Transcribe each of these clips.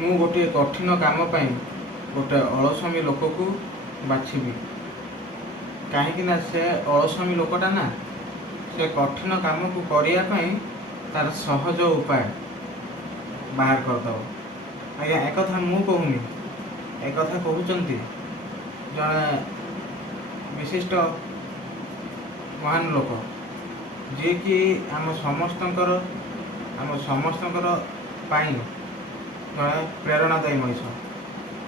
ମୁଁ ଗୋଟିଏ କଠିନ କାମ ପାଇଁ ଗୋଟେ ଅଳସମୀ ଲୋକକୁ ବାଛିବି। କାହିଁକି ନା ସେ ଅଳସମୀ ଲୋକଟା ନା ସେ କଠିନ କାମକୁ କରିବା ପାଇଁ ତାର ସହଜ ଉପାୟ ବାହାର କରିଦେବ। ଆଜ୍ଞା ଏକଥା ମୁଁ କହୁନି, ଏକଥା କହୁଛନ୍ତି ଜଣେ ବିଶିଷ୍ଟ ମହାନ ଲୋକ, ଯିଏକି ଆମ ସମସ୍ତଙ୍କର ପାଇଁ ଜଣେ ପ୍ରେରଣାଦାୟୀ ମଣିଷ,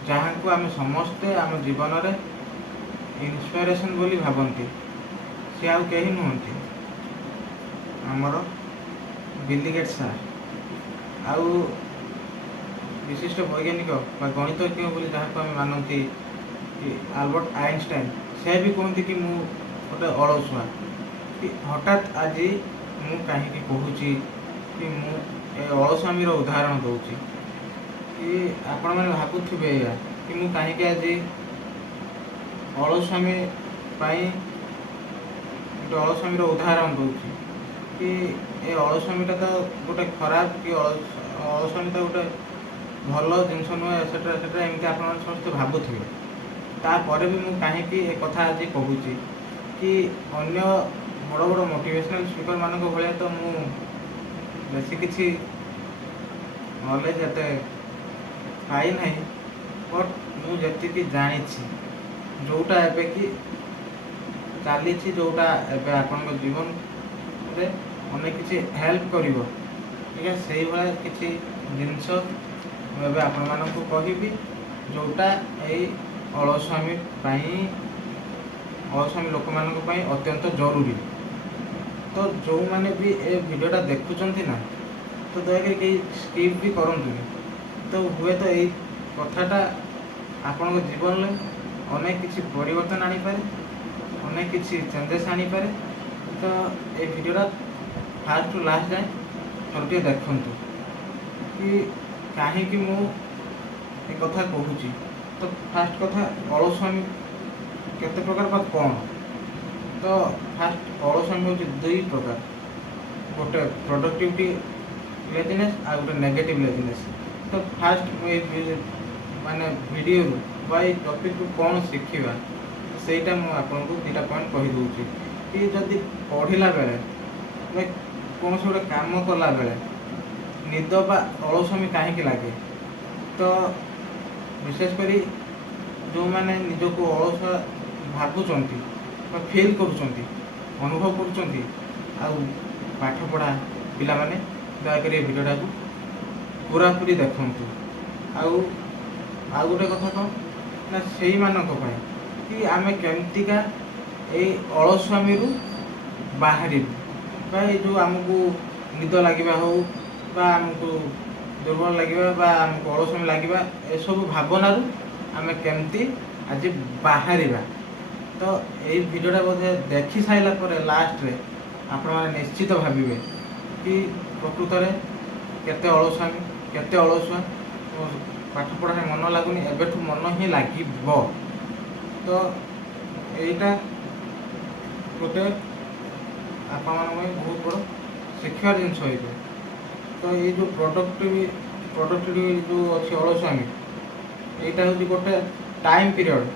ଯାହାକୁ ଆମେ ସମସ୍ତେ ଆମ ଜୀବନରେ ଇନ୍ସପିରେସନ୍ ବୋଲି ଭାବନ୍ତି। ସେ ଆଉ କେହି ନୁହନ୍ତି, ଆମର ବିଲ୍ ଗେଟ୍ସ ସାର୍। ଆଉ ବିଶିଷ୍ଟ ବୈଜ୍ଞାନିକ ବା ଗଣିତଜ୍ଞ ବୋଲି ଯାହାକୁ ଆମେ ମାନନ୍ତି ଆଲବର୍ଟ ଆଇନଷ୍ଟାଇନ୍, ସେ ବି କୁହନ୍ତି କି ମୁଁ ଗୋଟେ ଅଳସୁଆ। ହଠାତ୍ ଆଜି ମୁଁ କାହିଁକି କହୁଛି କି ମୁଁ ଏ ଅଳସୁଆମୀର ଉଦାହରଣ ଦେଉଛି କି ଆପଣମାନେ ଭାବୁଥିବେ ଏଇଆ କି ମୁଁ କାହିଁକି ଆଜି ଅଳସୁଆମୀ ପାଇଁ ଗୋଟେ ଅଳସୁଆମୀର ଉଦାହରଣ ଦେଉଛି କି ଏ ଅଳସୁଆମୀଟା ତ ଗୋଟେ ଖରାପ କି ଅଳସୁଆମୀଟା ଗୋଟେ ଭଲ ଜିନିଷ ନୁହେଁ, ଏଟସେଟ୍ରା ଏଟସେଟ୍ରା ଏମିତି ଆପଣମାନେ ସମସ୍ତେ ଭାବୁଥିବେ। ତାପରେ ବି ମୁଁ କାହିଁକି ଏ କଥା ଆଜି କହୁଛି କି ଅନ୍ୟ ବଡ଼ ବଡ଼ ମୋଟିଭେସନାଲ୍ ସ୍ପିକରମାନଙ୍କ ଭଳିଆ ତ ମୁଁ ବେଶୀ କିଛି ନଲେଜ୍ ଏତେ ପାଇନାହିଁ, ବଟ୍ ମୁଁ ଯେତିକି ଜାଣିଛି, ଯେଉଁଟା ଏବେ କି ଚାଲିଛି, ଯେଉଁଟା ଏବେ ଆପଣଙ୍କ ଜୀବନରେ ଅନେକ କିଛି ହେଲ୍ପ କରିବ, ଠିକ୍ ଅଛି, ସେଇଭଳିଆ କିଛି ଜିନିଷ ମୁଁ ଏବେ ଆପଣମାନଙ୍କୁ କହିବି, ଯେଉଁଟା ଏଇ ଅଳସୁଆମୀ ଲୋକମାନଙ୍କ ପାଇଁ ଅତ୍ୟନ୍ତ ଜରୁରୀ। ତ ଯେଉଁମାନେ ବି ଏ ଭିଡ଼ିଓଟା ଦେଖୁଛନ୍ତି ନା, ତ ଦୟାକରି କେହି ସ୍କିପ୍ ବି କରନ୍ତୁନି। ତ ହୁଏତ ଏଇ କଥାଟା ଆପଣଙ୍କ ଜୀବନରେ ଅନେକ କିଛି ପରିବର୍ତ୍ତନ ଆଣିପାରେ, ଅନେକ କିଛି ଚେଞ୍ଜେସ୍ ଆଣିପାରେ। ତ ଏଇ ଭିଡ଼ିଓଟା ଫାର୍ଷ୍ଟରୁ ଲାଷ୍ଟ ଯାଏଁ ଥରୁଟିଏ ଦେଖନ୍ତୁ କି କାହିଁକି ମୁଁ ଏ କଥା କହୁଛି। ତ ଫାର୍ଷ୍ଟ କଥା, ଅଳସୁଆମୀ କେତେ ପ୍ରକାର ବା କ'ଣ? ତ ଫାର୍ଷ୍ଟ ଅଳସୁଆମୀ ହେଉଛି ଦୁଇ ପ୍ରକାର, ଗୋଟେ ପ୍ରଡକ୍ଟିଭିଟି ଲେଜିନେସ୍ ଆଉ ଗୋଟେ ନେଗେଟିଭ୍ ଲେଜିନେସ୍। ତ ଫାର୍ଷ୍ଟ ମୁଁ ଏଇ ଭିଡ଼ିଓରୁ ବା ଏଇ ଟପିକ୍ରୁ କ'ଣ ଶିଖିବା, ସେଇଟା ମୁଁ ଆପଣଙ୍କୁ ଦୁଇଟା ପଏଣ୍ଟ କହିଦେଉଛି। କି ଯଦି ପଢ଼ିଲା ବେଳେ ବା କୌଣସି ଗୋଟେ କାମ କଲାବେଳେ ନିଦ ବା ଅଳସୁଆମୀ କାହିଁକି ଲାଗେ, ତ ବିଶେଷ କରି ଯେଉଁମାନେ ନିଜକୁ ଅଳସୁଆ ଭାବୁଛନ୍ତି ବା ଫିଲ୍ କରୁଛନ୍ତି, ଅନୁଭବ କରୁଛନ୍ତି, ଆଉ ପାଠପଢ଼ା ପିଲାମାନେ ଦୟାକରି ଏ ଭିଡ଼ିଓଟାକୁ ପୁରାପୁରି ଦେଖନ୍ତୁ। ଆଉ ଗୋଟେ କଥା କ'ଣ ନା, ସେଇମାନଙ୍କ ପାଇଁ କି ଆମେ କେମିତିକା ଏଇ ଅଳସୁଆମୀରୁ ବାହାରିବୁ, ବା ଏଇ ଯେଉଁ ଆମକୁ ନିଦ ଲାଗିବା ହେଉ ବା ଆମକୁ ଦୁର୍ବଳ ଲାଗିବା ବା ଆମକୁ ଅଳସୁଆମୀ ଲାଗିବା, ଏସବୁ ଭାବନାରୁ ଆମେ କେମିତି ଆଜି ବାହାରିବା। ତ ଏଇ ଭିଡ଼ିଓଟା ବୋଧେ ଦେଖି ସାରିଲା ପରେ ଲାଷ୍ଟରେ ଆପଣମାନେ ନିଶ୍ଚିତ ଭାବିବେ କି ପ୍ରକୃତରେ କେତେ ଅଳସୁଆ, ପାଠପଢ଼ାରେ ମନ ଲାଗୁନି, ଏବେଠୁ ମନ ହିଁ ଲାଗିବ। ତ ଏଇଟା ଗୋଟେ ଆପଣମାନଙ୍କ ପାଇଁ ବହୁତ ବଡ଼ ଶିଖିବାର ଜିନିଷ ହେଇଯିବ। ତ ଏଇ ଯେଉଁ ପ୍ରଡକ୍ଟିଭିଟି ଯେଉଁ ଅଛି ଅଳସୁଆମୀ, ଏଇଟା ହେଉଛି ଗୋଟେ ଟାଇମ୍ ପିରିୟଡ଼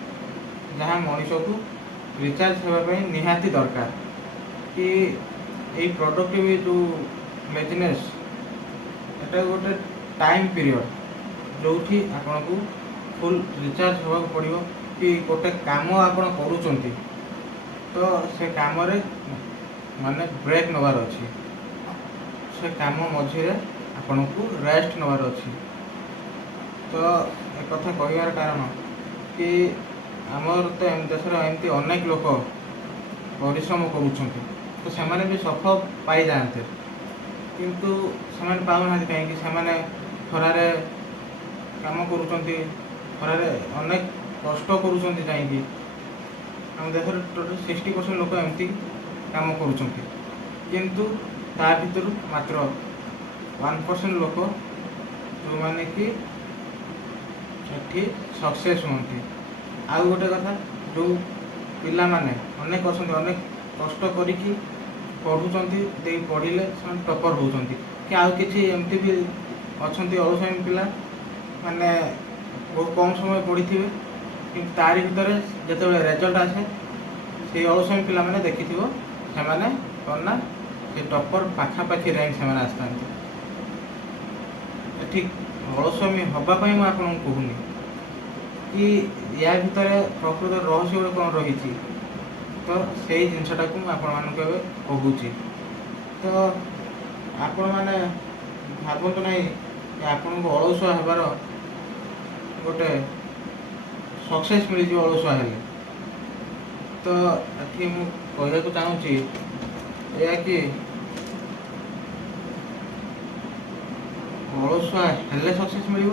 ଯାହା ମଣିଷକୁ ରିଚାର୍ଜ ହେବା ପାଇଁ ନିହାତି ଦରକାର। କି ଏଇ ପ୍ରଡକ୍ଟିଭ ଯେଉଁ ଲେଜିନେସ୍, ଏଟା ଗୋଟେ ଟାଇମ୍ ପିରିୟଡ଼ ଯେଉଁଠି ଆପଣଙ୍କୁ ଫୁଲ୍ ରିଚାର୍ଜ ହେବାକୁ ପଡ଼ିବ। କି ଗୋଟେ କାମ ଆପଣ କରୁଛନ୍ତି, ତ ସେ କାମରେ ବ୍ରେକ୍ ନେବାର ଅଛି, ସେ କାମ ମଝିରେ ଆପଣଙ୍କୁ ରେଷ୍ଟ ନେବାର ଅଛି। ତ ଏକଥା କହିବାର କାରଣ କି ଆମର ତ ଦେଶରେ ଏମିତି ଅନେକ ଲୋକ ପରିଶ୍ରମ କରୁଛନ୍ତି, ତ ସେମାନେ ବି ସଫଳ ପାଇଯାଆନ୍ତେ, କିନ୍ତୁ ସେମାନେ ପାଉନାହାନ୍ତି କାହିଁକି? ସେମାନେ ଖରାରେ କାମ କରୁଛନ୍ତି, ଖରାରେ ଅନେକ କଷ୍ଟ କରୁଛନ୍ତି କାହିଁକି? ଆମ ଦେଶରେ ଟୋଟାଲ୍ 60% ଲୋକ ଏମିତି କାମ କରୁଛନ୍ତି, କିନ୍ତୁ ତା ଭିତରୁ ମାତ୍ର 1% ଲୋକ ଯେଉଁମାନେ କି ଏଠି ସକ୍ସେସ୍ ହୁଅନ୍ତି। ଆଉ ଗୋଟେ କଥା, ଯେଉଁ ପିଲାମାନେ ଅନେକ ଅଛନ୍ତି, ଅନେକ କଷ୍ଟ କରିକି ପଢ଼ୁଛନ୍ତି, ଦେଇ ପଢ଼ିଲେ ସେମାନେ ଟପର୍ ହେଉଛନ୍ତି। କି ଆଉ କିଛି ଏମିତି ବି ଅଛନ୍ତି ଅଳସୁଆମୀ ପିଲା, ମାନେ ବହୁତ କମ୍ ସମୟ ପଢ଼ିଥିବେ, କିନ୍ତୁ ତାରି ଭିତରେ ଯେତେବେଳେ ରେଜଲ୍ଟ ଆସେ ସେଇ ଅଳସୁଆମୀ ପିଲାମାନେ ଦେଖିଥିବ ସେମାନେ କ'ଣ ନା ସେ ଟପର୍ ପାଖାପାଖି ର୍ୟାଙ୍କ ସେମାନେ ଆସିଥାନ୍ତି। ଏଠି ଅଳସୁଆମୀ ହେବା ପାଇଁ ମୁଁ ଆପଣଙ୍କୁ କହୁନି କି ୟା ଭିତରେ ପ୍ରକୃତ ରହସ୍ୟ ଗୋଟେ କ'ଣ ରହିଛି, ତ ସେଇ ଜିନିଷଟାକୁ ମୁଁ ଆପଣମାନଙ୍କୁ ଏବେ କହୁଛି। ତ ଆପଣମାନେ ଭାବନ୍ତୁ ନାହିଁ ଯେ ଆପଣଙ୍କୁ ଅଳସୁଆ ହେବାର ଗୋଟେ ସକ୍ସେସ୍ ମିଳିଯିବ ଅଳସୁଆ ହେଲେ। ତ ଏଠି ମୁଁ କହିବାକୁ ଚାହୁଁଛି ଏହା କି ଅଳସୁଆ ହେଲେ ସକ୍ସେସ୍ ମିଳିବ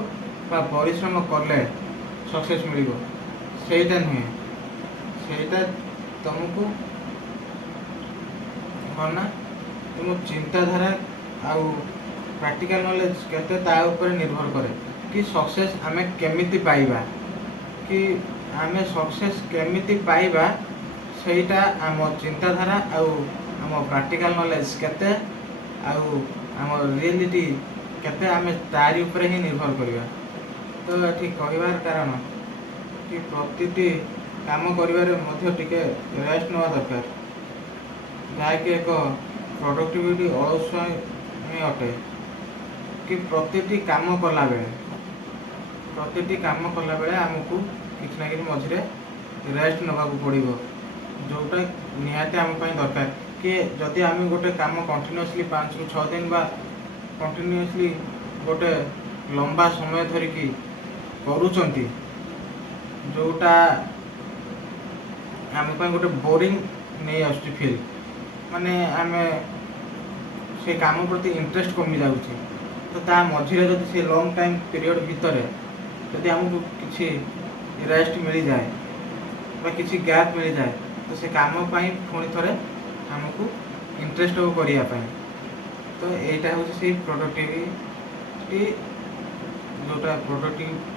ବା ପରିଶ୍ରମ କଲେ ସକ୍ସେସ୍ ମିଳିବ ସେଇଟା ନୁହେଁ। ସେଇଟା ତୁମକୁ କ'ଣ ନା ତୁମ ଚିନ୍ତାଧାରା ଆଉ ପ୍ରାକ୍ଟିକାଲ ନଲେଜ କେତେ ତା ଉପରେ ନିର୍ଭର କରେ କି ସକ୍ସେସ୍ ଆମେ କେମିତି ପାଇବା, କି ଆମେ ସକ୍ସେସ୍ କେମିତି ପାଇବା ସେଇଟା ଆମ ଚିନ୍ତାଧାରା ଆଉ ଆମ ପ୍ରାକ୍ଟିକାଲ ନଲେଜ କେତେ ଆଉ ଆମ ରିଏଲିଟି କେତେ ଆମେ ତାରି ଉପରେ ହିଁ ନିର୍ଭର କରିବା। ତ ଏଠି କହିବାର କାରଣ କି ପ୍ରତିଟି କାମ କରିବାରେ ମଧ୍ୟ ଟିକେ ରେଷ୍ଟ ନେବା ଦରକାର, ଯାହାକି ଏକ ପ୍ରଡକ୍ଟିଭିଟି ଅଳସୁଆମୀ ଅଟେ। କି ପ୍ରତିଟି କାମ କଲାବେଳେ ଆମକୁ କିଛି ନା କିଛି ମଝିରେ ରେଷ୍ଟ ନେବାକୁ ପଡ଼ିବ, ଯେଉଁଟା ନିହାତି ଆମ ପାଇଁ ଦରକାର। କି ଯଦି ଆମେ ଗୋଟେ କାମ କଣ୍ଟିନ୍ୟୁଅସଲି 5 ରୁ 6 ଦିନ ବା କଣ୍ଟିନ୍ୟୁଅସଲି ଗୋଟେ ଲମ୍ବା ସମୟ ଧରିକି କରୁଛନ୍ତି, ଯେଉଁଟା ଆମ ପାଇଁ ଗୋଟେ ବୋରିଂ ନେଇ ଆସୁଛି ଫିଲ୍, ମାନେ ଆମେ ସେ କାମ ପ୍ରତି ଇଣ୍ଟରେଷ୍ଟ କମି ଯାଉଛି। ତ ତା ମଝିରେ ଯଦି ସେ ଲଙ୍ଗ୍ ଟାଇମ୍ ପିରିୟଡ଼ ଭିତରେ ଯଦି ଆମକୁ କିଛି ରେଷ୍ଟ ମିଳିଯାଏ ବା କିଛି ଗ୍ୟାପ୍ ମିଳିଯାଏ, ତ ସେ କାମ ପାଇଁ ପୁଣି ଥରେ ଆମକୁ ଇଣ୍ଟରେଷ୍ଟ ହେବ କରିବା ପାଇଁ। ତ ଏଇଟା ହେଉଛି ସେଇ ପ୍ରଡକ୍ଟିଭିଟି, ଯେଉଁଟା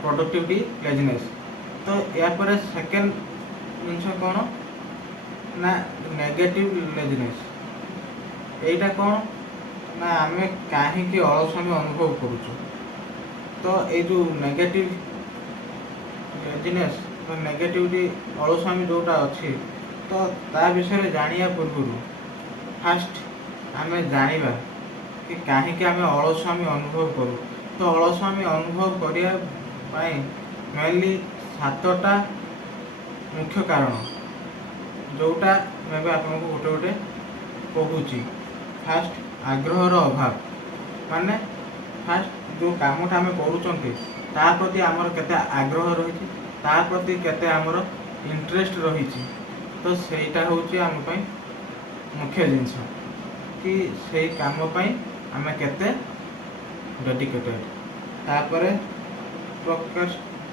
ପ୍ରଡକ୍ଟିଭିଟି ଲେଜିନେସ୍। ତ ଏହାପରେ ସେକେଣ୍ଡ ଜିନିଷ କ'ଣ ନା ନେଗେଟିଭ୍ ଲେଜିନେସ୍। ଏଇଟା କ'ଣ ନା ଆମେ କାହିଁକି ଅଳସୁଆମୀ ଅନୁଭବ କରୁଛୁ। ତ ଏଇ ଯେଉଁ ନେଗେଟିଭ୍ ଲେଜିନେସ୍ ବା ନେଗେଟିଭିଟି ଅଳସୁଆମୀ ଯେଉଁଟା ଅଛି, ତ ତା ବିଷୟରେ ଜାଣିବା ପୂର୍ବରୁ ଫାଷ୍ଟ ଆମେ ଜାଣିବା କି କାହିଁକି ଆମେ ଅଳସୁଆମୀ ଅନୁଭବ କରୁ। ତ ଅଳସୁଆମୀ ଅନୁଭବ କରିବା ପାଇଁ ମେନଲି 7ଟା ମୁଖ୍ୟ କାରଣ, ଯେଉଁଟା ମୁଁ ଏବେ ଆପଣଙ୍କୁ ଗୋଟେ ଗୋଟେ କହୁଛି। ଫାଷ୍ଟ ଆଗ୍ରହର ଅଭାବ, ମାନେ ଫାଷ୍ଟ ଯେଉଁ କାମଟା ଆମେ କରୁଛନ୍ତି ତା ପ୍ରତି ଆମର କେତେ ଆଗ୍ରହ ରହିଛି, ତା ପ୍ରତି କେତେ ଆମର ଇଣ୍ଟରେଷ୍ଟ ରହିଛି। ତ ସେଇଟା ହେଉଛି ଆମ ପାଇଁ ମୁଖ୍ୟ ଜିନିଷ, କି ସେଇ କାମ ପାଇଁ ଆମେ କେତେ ଡେଡିକେଟେଡ଼। ତାପରେ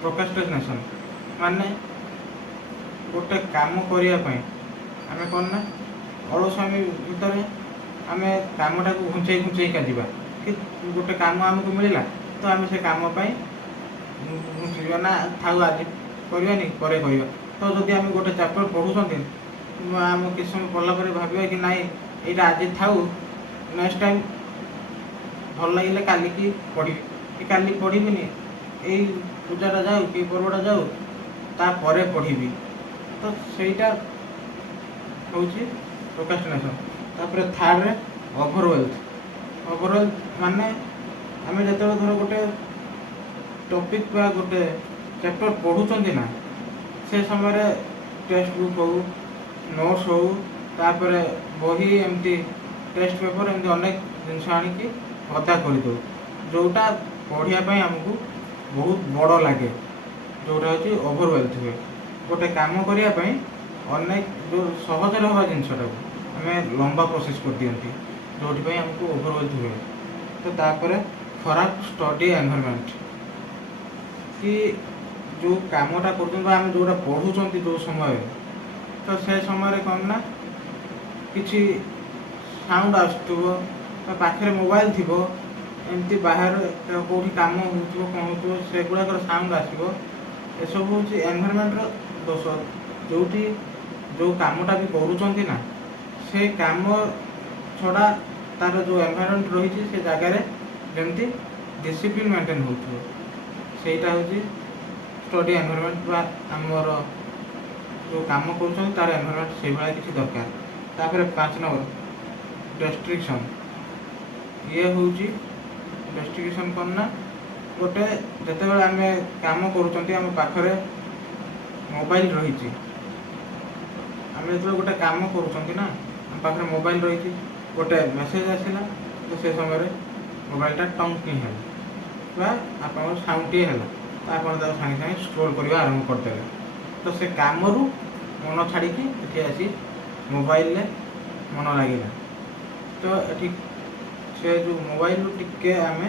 ପ୍ରୋକ୍ରାଷ୍ଟିନେସନ୍, ମାନେ ଗୋଟେ କାମ କରିବା ପାଇଁ ଆମେ କ'ଣ ନା ଅଳସୁଆମୀ ଭିତରେ ଆମେ କାମଟାକୁ ଘୁଞ୍ଚେଇକା ଯିବା। କି ଗୋଟେ କାମ ଆମକୁ ମିଳିଲା ତ ଆମେ ସେ କାମ ପାଇଁ ଘୁଞ୍ଚିଯିବା, ନା ଥାଉ ଆଜି କରିବାନି ପରେ କରିବା। ତ ଯଦି ଆମେ ଗୋଟେ ଚାପ୍ଟର ପଢ଼ୁଛନ୍ତି, ଆମେ କିଛି ସମୟ ପଢ଼ିଲା ପରେ ଭାବିବା କି ନାଇଁ ଏଇଟା ଆଜି ଥାଉ, ନେକ୍ସଟ ଟାଇମ୍ ଭଲ ଲାଗିଲେ କାଲିକି ପଢ଼ିବି, କି କାଲି ପଢ଼ିବିନି, ଏଇ ପୂଜାଟା ଯାଉ କି ପର୍ବଟା ଯାଉ ତାପରେ ପଢ଼ିବି। ତ ସେଇଟା ହେଉଛି ପ୍ରୋକ୍ରାଷ୍ଟିନେସନ୍। ତାପରେ ଥାର୍ଡ଼ରେ ଓଭରୱେଲ୍ଥ ମାନେ ଆମେ ଯେତେବେଳେ ଧର ଗୋଟେ ଟପିକ୍ ବା ଗୋଟେ ଚାପ୍ଟର ପଢ଼ୁଛନ୍ତି ନା, ସେ ସମୟରେ ଟେକ୍ସଟ ବୁକ୍ ହଉ, ନୋଟ୍ସ ହଉ, ତାପରେ ବହି, ଏମିତି ଟେଷ୍ଟ ପେପର, ଏମିତି ଅନେକ ଜିନିଷ ଆଣିକି ଗଦା କରିଦେଉ, ଯେଉଁଟା ପଢ଼ିବା ପାଇଁ ଆମକୁ ବହୁତ ବଡ଼ ଲାଗେ, ଯେଉଁଟା ହେଉଛି ଓଭରୱେଲ୍ଥ ହୁଏ। ଗୋଟେ କାମ କରିବା ପାଇଁ ଅନେକ ଯେଉଁ ସହଜରେ ହେବା ଜିନିଷଟାକୁ ଆମେ ଲମ୍ବା ପ୍ରୋସେସ୍ କରିଦିଅନ୍ତି, ଯେଉଁଥିପାଇଁ ଆମକୁ ଓଭରୱେଲ୍ଥ ହୁଏ। ତ ତାପରେ ଖରାପ ଷ୍ଟଡି ଏନଭାରମେଣ୍ଟ, କି ଯେଉଁ କାମଟା କରୁଛନ୍ତି ବା ଆମେ ଯେଉଁଟା ପଢ଼ୁଛନ୍ତି ଯେଉଁ ସମୟରେ, ତ ସେ ସମୟରେ କ'ଣ ନା କିଛି ସାଉଣ୍ଡ ଆସୁଥିବ ବା ପାଖରେ ମୋବାଇଲ ଥିବ, ଏମିତି ବାହାରେ କେଉଁଠି କାମ ହେଉଥିବ କ'ଣ ହେଉଥିବ, ସେଗୁଡ଼ାକର ସାଉଣ୍ଡ ଆସିବ। ଏସବୁ ହେଉଛି ଏନଭାରମେଣ୍ଟର ଦୋଷ। ଯେଉଁଠି ଯେଉଁ କାମଟା ବି କରୁଛନ୍ତି ନା, ସେ କାମ ଛଡ଼ା ତାର ଯେଉଁ ଏନଭାରମେଣ୍ଟ ରହିଛି ସେ ଜାଗାରେ ଯେମିତି ଡିସିପ୍ଲିନ୍ ମେଣ୍ଟେନ୍ ହେଉଥିବ, ସେଇଟା ହେଉଛି ଷ୍ଟଡି ଏନଭାयରନମେଣ୍ଟ ବା ଆମର ଯେଉଁ କାମ କରୁଛନ୍ତି ତାର ଏନଭାୟରନମେଣ୍ଟ ସେଇଭଳିଆ କିଛି ଦରକାର। ତାପରେ 5 ନମ୍ବର ରେଷ୍ଟ୍ରିକ୍ସନ୍। ଇଏ ହେଉଛି ରେଷ୍ଟ୍ରିକ୍ସନ୍ କ'ଣ ନା ଗୋଟେ ଯେତେବେଳେ ଆମେ କାମ କରୁଛନ୍ତି ଆମ ପାଖରେ ମୋବାଇଲ ରହିଛି, ଆମେ ଯେତେବେଳେ ଗୋଟେ କାମ କରୁଛନ୍ତି ନା ଆମ ପାଖରେ ମୋବାଇଲ ରହିଛି, ଗୋଟେ ମେସେଜ ଆସିଲା ତ ସେ ସମୟରେ ମୋବାଇଲଟା ଟଙ୍କି ହେଲା ବା ଆପଣଙ୍କର ସାଉଣ୍ଡଟିଏ ହେଲା ତ ଆପଣ ତାକୁ ସାଙ୍ଗେ ସାଙ୍ଗେ ସ୍କ୍ରୋଲ୍ କରିବା ଆରମ୍ଭ କରିଦେଲେ। ତ ସେ କାମରୁ ମନ ଛାଡ଼ିକି ଏଠି ଆସି ମୋବାଇଲରେ ମନ ଲାଗିଲା। ତ ଏଠି ସେ ଯେଉଁ ମୋବାଇଲରୁ ଟିକେ ଆମେ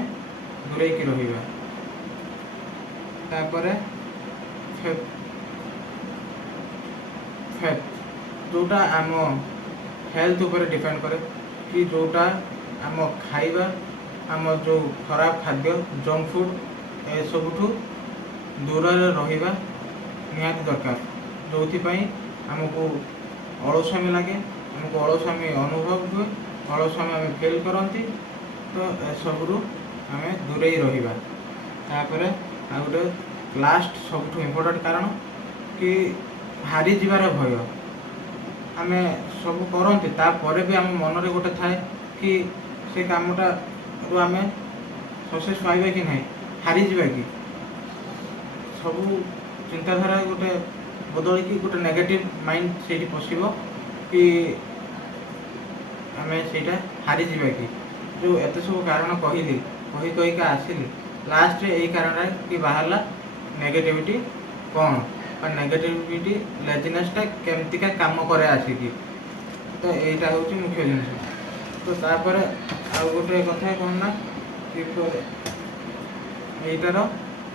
ଦୂରେଇକି ରହିବା। ତାପରେ ଫେଥ୍ ଯେଉଁଟା ଆମ ହେଲ୍ଥ ଉପରେ ଡିପେଣ୍ଡ କରେ, କି ଯେଉଁଟା ଆମ ଖାଇବା, ଆମ ଯେଉଁ ଖରାପ ଖାଦ୍ୟ ଜଙ୍କ ଫୁଡ଼ ଏସବୁଠୁ ଦୂରରେ ରହିବା ନିହାତି ଦରକାର। ଯେଉଁଥିପାଇଁ ଆମକୁ ଅଳସୁଆମୀ ଲାଗେ, ଆମକୁ ଅଳସୁଆମୀ ଅନୁଭବ ହୁଏ, ଅଳସୁଆମୀ ଆମେ ଫିଲ୍ କରନ୍ତି। ତ ଏସବୁରୁ ଆମେ ଦୂରେଇ ରହିବା। ତାପରେ ଆଉ ଗୋଟେ ଲାଷ୍ଟ ସବୁଠୁ ଇମ୍ପୋର୍ଟାଣ୍ଟ କାରଣ କି ହାରିଯିବାର ଭୟ। ଆମେ ସବୁ କରନ୍ତି ତାପରେ ବି ଆମ ମନରେ ଗୋଟେ ଥାଏ କି ସେ କାମଟାରୁ ଆମେ ସକ୍ସେସ୍ ପାଇବା କି ନାହିଁ, ହାରିଯିବା କି। ସବୁ ଚିନ୍ତାଧାରା ଗୋଟେ ବଦଳିକି ଗୋଟେ ନେଗେଟିଭ୍ ମାଇଣ୍ଡ ସେଇଠି ପଶିବ କି ଆମେ ସେଇଟା ହାରିଯିବା କି। ଯେଉଁ ଏତେ ସବୁ କାରଣ କହିକା ଆସିଲି, ଲାଷ୍ଟରେ ଏଇ କାରଣଟା କି ବାହାରିଲା ନେଗେଟିଭିଟି କ'ଣ ବା ନେଗେଟିଭିଟି ଲେଜିନେସଟା କେମିତିକା କାମ କରେ ଆସିକି। ତ ଏଇଟା ହେଉଛି ମୁଖ୍ୟ ଜିନିଷ। ତ ତାପରେ ଆଉ ଗୋଟେ କଥା କ'ଣ ନା କିପରି ଏଇଟାର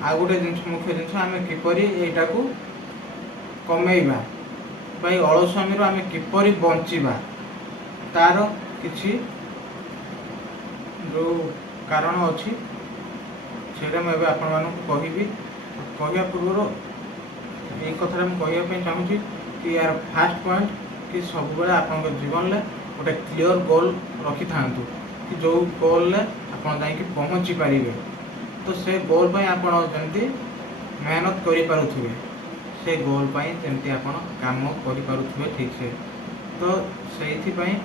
ଆଉ ଗୋଟେ ଜିନିଷ ମୁଖ୍ୟ ଜିନିଷ ଆମେ କିପରି ଏଇଟାକୁ କମେଇବା ବା ଏଇ ଅଳସୁଆମୀରୁ ଆମେ କିପରି ବଞ୍ଚିବା, ତାର କିଛି ଯେଉଁ କାରଣ ଅଛି ସେଇଟା ମୁଁ ଏବେ ଆପଣମାନଙ୍କୁ କହିବି। କହିବା ପୂର୍ବରୁ ଏଇ କଥାଟା ମୁଁ କହିବା ପାଇଁ ଚାହୁଁଛି କି ୟାର ଫାର୍ଷ୍ଟ ପଏଣ୍ଟ କି ସବୁବେଳେ ଆପଣଙ୍କ ଜୀବନରେ ଗୋଟେ କ୍ଲିଅର ଗୋଲ୍ ରଖିଥାନ୍ତୁ କି ଯେଉଁ ଗୋଲ୍ରେ ଆପଣ ଯାଇକି ପହଞ୍ଚି ପାରିବେ। ତ ସେ ଗୋଲ୍ ପାଇଁ ଆପଣ ଯେମିତି ମେହନତ କରିପାରୁଥିବେ, ସେ ଗୋଲ୍ ପାଇଁ ଯେମିତି ଆପଣ କାମ କରିପାରୁଥିବେ ଠିକ୍ସେ। ତ ସେଇଥିପାଇଁ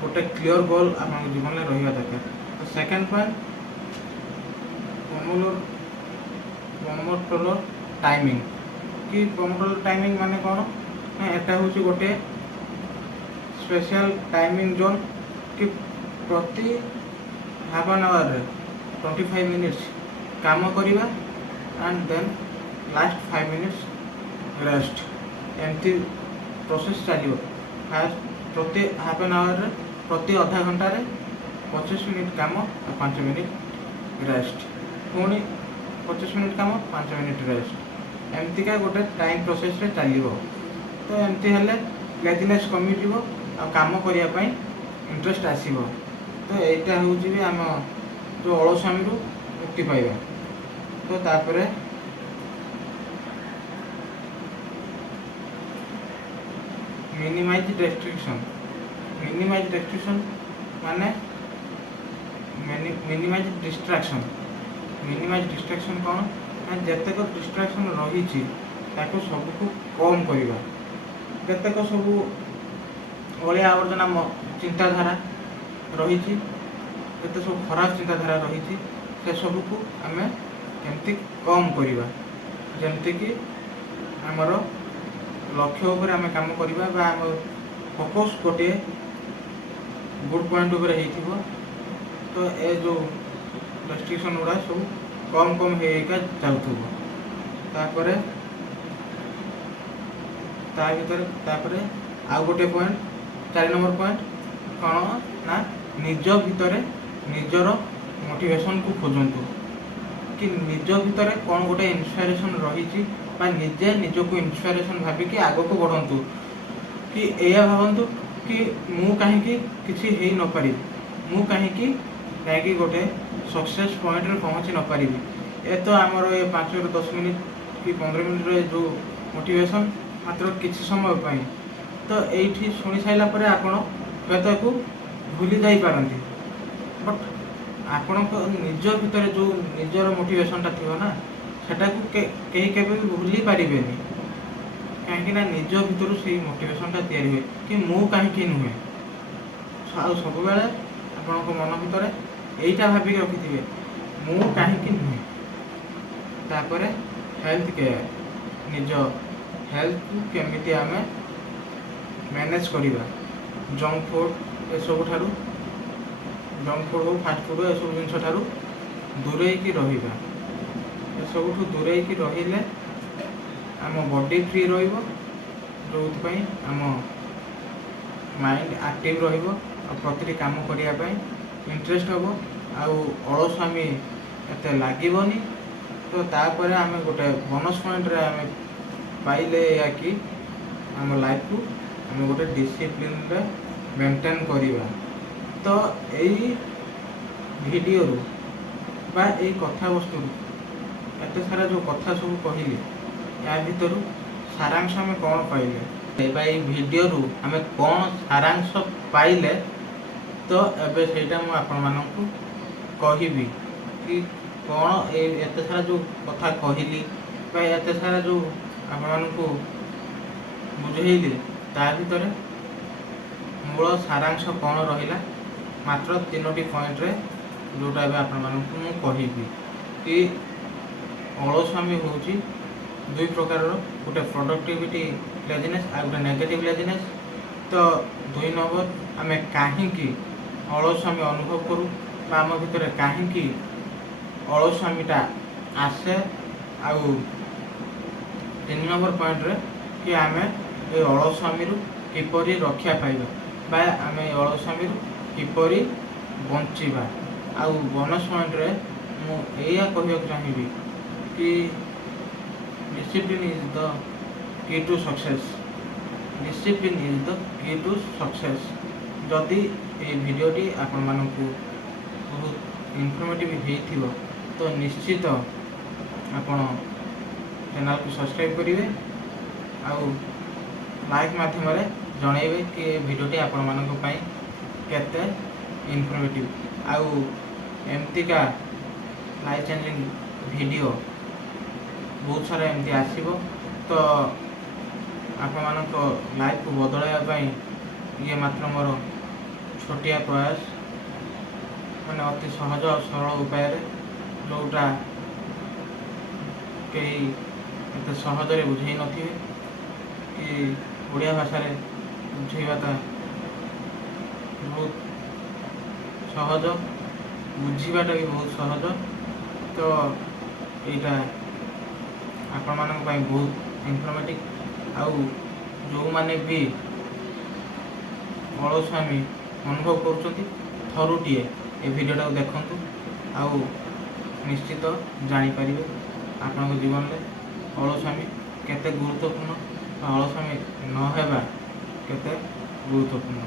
ଗୋଟେ କ୍ଲିଅର ଗୋଲ୍ ଆପଣଙ୍କ ଜୀବନରେ ରହିବା ଦରକାର। ତ ସେକେଣ୍ଡ ପଏଣ୍ଟ ପୋମୋଡୋର ଟାଇମିଂ। କି ପୋମୋଡୋର ଟାଇମିଂ ମାନେ କ'ଣ ନା ଏଟା ହେଉଛି ଗୋଟେ ସ୍ପେଶିଆଲ ଟାଇମିଂ ଜୋନ୍ କି ପ୍ରତି ହାଫ୍ ଆନ୍ ଆୱାରରେ 25 ମିନିଟ୍ସ କାମ କରିବା and then last 5 minutes rest. ଏମିତି ପ୍ରୋସେସ୍ ଚାଲିବ। ଫାର୍ଷ୍ଟ ପ୍ରତି ହାଫ୍ ଆନ୍ ଆୱାରରେ ପ୍ରତି ଅଧା ଘଣ୍ଟାରେ 25 ମିନିଟ୍ କାମ ଆଉ 5 ମିନିଟ୍ ରେଷ୍ଟ, ପୁଣି 25 ମିନିଟ୍ କାମ 5 ମିନିଟ୍ ରେଷ୍ଟ, ଏମିତିକା ଗୋଟେ ଟାଇମ୍ ପ୍ରୋସେସ୍ରେ ଚାଲିବ। ତ ଏମିତି ହେଲେ ଲେଜିନେସ୍ କମିଯିବ ଆଉ କାମ କରିବା ପାଇଁ ଇଣ୍ଟରେଷ୍ଟ ଆସିବ। ତ ଏଇଟା ହେଉଛି ବି ଆମ ଯେଉଁ ଅଳସୁଆମୀରୁ ମୁକ୍ତି ପାଇବା। ତ ତାପରେ ମିନିମାଇଜ୍ ରେଷ୍ଟ୍ରିକ୍ସନ୍। ମିନିମାଇଜ୍ ରେଷ୍ଟ୍ରିକ୍ସନ୍ ମାନେ ମିନିମାଇଜ୍ ଡିଷ୍ଟ୍ରାକ୍ସନ୍। ମିନିମାଇଜ୍ ଡିଷ୍ଟ୍ରାକ୍ସନ୍ କ'ଣ ନା ଯେତେକ ଡିଷ୍ଟ୍ରାକ୍ସନ୍ ରହିଛି ତାକୁ ସବୁକୁ କମ୍ କରିବା। ଯେତେକ ସବୁ ଅଳିଆ ଆବର୍ଜନା ଚିନ୍ତାଧାରା ରହିଛି, ଯେତେ ସବୁ ଖରାପ ଚିନ୍ତାଧାରା ରହିଛି ସେସବୁକୁ ଆମେ କେମିତି କମ୍ କରିବା, ଯେମିତିକି ଆମର ଲକ୍ଷ୍ୟ ଉପରେ ଆମେ କାମ କରିବା ବା ଆମ ଫୋକସ୍ ଗୋଟିଏ ଗୁଡ୍ ପଏଣ୍ଟ ଉପରେ ହେଇଥିବ। ତ ଏ ଯେଉଁ ରେଷ୍ଟ୍ରିକ୍ସନ୍ ଗୁଡ଼ା ସବୁ କମ୍ ହେଇକା ଯାଉଥିବ। ତାପରେ ତା ଭିତରେ ତାପରେ ଆଉ ଗୋଟେ ପଏଣ୍ଟ 4 ନମ୍ବର ପଏଣ୍ଟ କ'ଣ ନା ନିଜ ଭିତରେ ନିଜର ମୋଟିଭେସନ୍କୁ ଖୋଜନ୍ତୁ। କି ନିଜ ଭିତରେ କ'ଣ ଗୋଟେ ଇନ୍ସପାଇରେସନ୍ ରହିଛି ବା ନିଜେ ନିଜକୁ ଇନ୍ସପାଇରେସନ୍ ଭାବିକି ଆଗକୁ ବଢ଼ନ୍ତୁ। କି ଏଇଆ ଭାବନ୍ତୁ କି ମୁଁ କାହିଁକି କିଛି ହେଇ ନପାରିବି, ମୁଁ କାହିଁକି ଯାଇକି ଗୋଟେ ସକ୍ସେସ୍ ପଏଣ୍ଟରେ ପହଞ୍ଚି ନପାରିବି। ଏ ତ ଆମର ଏ 5ରୁ 10 ମିନିଟ୍ କି 15 ମିନିଟ୍ର ଯେଉଁ ମୋଟିଭେସନ୍ ମାତ୍ର କିଛି ସମୟ ପାଇଁ। ତ ଏଇଠି ଶୁଣି ସାରିଲା ପରେ ଆପଣ ହୁଏତକୁ ଭୁଲି ଯାଇପାରନ୍ତି, ବଟ୍ ଆପଣଙ୍କ ନିଜ ଭିତରେ ଯେଉଁ ନିଜର ମୋଟିଭେସନ୍ଟା ଥିବ ନା ସେଟାକୁ କେହି କେବେ ବି ଭୁଲି ପାରିବେନି। କାହିଁକି ନା ନିଜ ଭିତରୁ ସେଇ ମୋଟିଭେସନଟା ତିଆରି ହୁଏ କି ମୁଁ କାହିଁକି ନୁହେଁ। ଆଉ ସବୁବେଳେ ଆପଣଙ୍କ ମନ ଭିତରେ ଏଇଟା ଭାବିକି ରଖିଥିବେ, ମୁଁ କାହିଁକି ନୁହେଁ। ତାପରେ ହେଲ୍ଥ କେୟାର, ନିଜ ହେଲ୍ଥକୁ କେମିତି ଆମେ ମ୍ୟାନେଜ୍ କରିବା। ଜଙ୍କ ଫୁଡ଼ ଏସବୁଠାରୁ, ଜଙ୍କ ଫୁଡ଼ ହଉ ଫାଷ୍ଟ ଫୁଡ଼ ଏସବୁ ଜିନିଷ ଠାରୁ ଦୂରେଇକି ରହିବା। ଏସବୁଠୁ ଦୂରେଇକି ରହିଲେ ଆମ ବଡି ଫ୍ରି ରହିବ, ଯେଉଁଥିପାଇଁ ଆମ ମାଇଣ୍ଡ ଆକ୍ଟିଭ ରହିବ ଆଉ ପ୍ରତିଟି କାମ କରିବା ପାଇଁ ଇଣ୍ଟରେଷ୍ଟ ହେବ, ଆଉ ଅଳସୁଆମୀ ଏତେ ଲାଗିବନି। ତ ତାପରେ ଆମେ ଗୋଟେ ବୋନସ୍ ପଏଣ୍ଟରେ ଆମେ ପାଇଲେ ଏଇଆ କି ଆମ ଲାଇଫକୁ ଆମେ ଗୋଟେ ଡିସିପ୍ଲିନରେ ମେଣ୍ଟେନ୍ କରିବା। ତ ଏଇ ଭିଡ଼ିଓରୁ ବା ଏଇ କଥାବସ୍ତୁରୁ ଏତେ ସାରା ଯେଉଁ କଥା ସବୁ କହିଲି, ୟା ଭିତରୁ ସାରାଂଶ ଆମେ କ'ଣ ପାଇଲେ ବା ଏଇ ଭିଡ଼ିଓରୁ ଆମେ କ'ଣ ସାରାଂଶ ପାଇଲେ, ତ ଏବେ ସେଇଟା ମୁଁ ଆପଣମାନଙ୍କୁ କହିବି କି କ'ଣ ଏତେ ସାରା ଯେଉଁ କଥା କହିଲି ବା ଏତେ ସାରା ଯେଉଁ ଆପଣମାନଙ୍କୁ ବୁଝେଇଲି, ତା ଭିତରେ ମୂଳ ସାରାଂଶ କ'ଣ ରହିଲା ମାତ୍ର 3ଟି ପଏଣ୍ଟରେ, ଯେଉଁଟା ଏବେ ଆପଣମାନଙ୍କୁ ମୁଁ କହିବି କି ଅଳସୁଆମୀ ହେଉଛି ଦୁଇ ପ୍ରକାରର, ଗୋଟେ ପ୍ରଡ଼କ୍ଟିଭିଟି ଲେଜିନେସ୍ ଆଉ ଗୋଟେ ନେଗେଟିଭ୍ ଲେଜିନେସ୍। ତ 2 ନମ୍ବର, ଆମେ କାହିଁକି ଅଳସୁଆମୀ ଅନୁଭବ କରୁ ବା ଆମ ଭିତରେ କାହିଁକି ଅଳସୁଆମୀଟା ଆସେ, ଆଉ 3 ନମ୍ବର ପଏଣ୍ଟରେ କି ଆମେ ଏ ଅଳସୁଆମୀରୁ କିପରି ରକ୍ଷା ପାଇବା ବା ଆମେ ଏ ଅଳସୁଆମୀରୁ କିପରି ବଞ୍ଚିବା। ଆଉ ବୋନସ୍ ପଏଣ୍ଟରେ ମୁଁ ଏଇଆ କହିବାକୁ ଚାହିଁବି କି discipline is the key to success. Discipline is the key to success. ଯଦି এই ଭିଡ଼ିଓଟି ଆପଣମାନଙ୍କୁ ବହୁତ ଇନଫର୍ମେଟିଭ୍ ହେଇଥିବ ତ ନିଶ୍ଚିତ ଆପଣ ଚ୍ୟାନେଲକୁ ସବସ୍କ୍ରାଇବ୍ କରିବେ ଆଉ ଲାଇକ୍ ମାଧ୍ୟମରେ ଜଣାଇବେ କି ଏ ଭିଡ଼ିଓଟି ଆପଣମାନଙ୍କ ପାଇଁ କେତେ ଇନଫର୍ମେଟିଭ୍। ଆଉ ଏମିତିକା ଲାଇଫ୍ ଚେଞ୍ଜିଂ ଭିଡ଼ିଓ ବହୁତ ସାରା ଏମିତି ଆସିବ। ତ ଆପଣମାନଙ୍କ ଲାଇଫକୁ ବଦଳାଇବା ପାଇଁ ଇଏ ମାତ୍ର ମୋର ଛୋଟିଆ ପ୍ରୟାସ, ମାନେ ଅତି ସହଜ ଆଉ ସରଳ ଉପାୟରେ, ଯେଉଁଟା କେହି ଏତେ ସହଜରେ ବୁଝେଇ ନଥିବେ କି ଓଡ଼ିଆ ଭାଷାରେ ବୁଝେଇବାଟା ବହୁତ ସହଜ, ବୁଝିବାଟା ବି ବହୁତ ସହଜ। ତ ଏଇଟା ଆପଣମାନଙ୍କ ପାଇଁ ବହୁତ ଇନଫର୍ମେଟିଭ୍। ଆଉ ଯେଉଁମାନେ ବି ଅଳସୁଆମୀ ଅନୁଭବ କରୁଛନ୍ତି, ଥରୁଟିଏ ଏ ଭିଡ଼ିଓଟାକୁ ଦେଖନ୍ତୁ ଆଉ ନିଶ୍ଚିତ ଜାଣିପାରିବେ ଆପଣଙ୍କ ଜୀବନରେ ଅଳସୁଆମୀ କେତେ ଗୁରୁତ୍ୱପୂର୍ଣ୍ଣ ବା ଅଳସୁଆମୀ ନ ହେବା କେତେ ଗୁରୁତ୍ୱପୂର୍ଣ୍ଣ।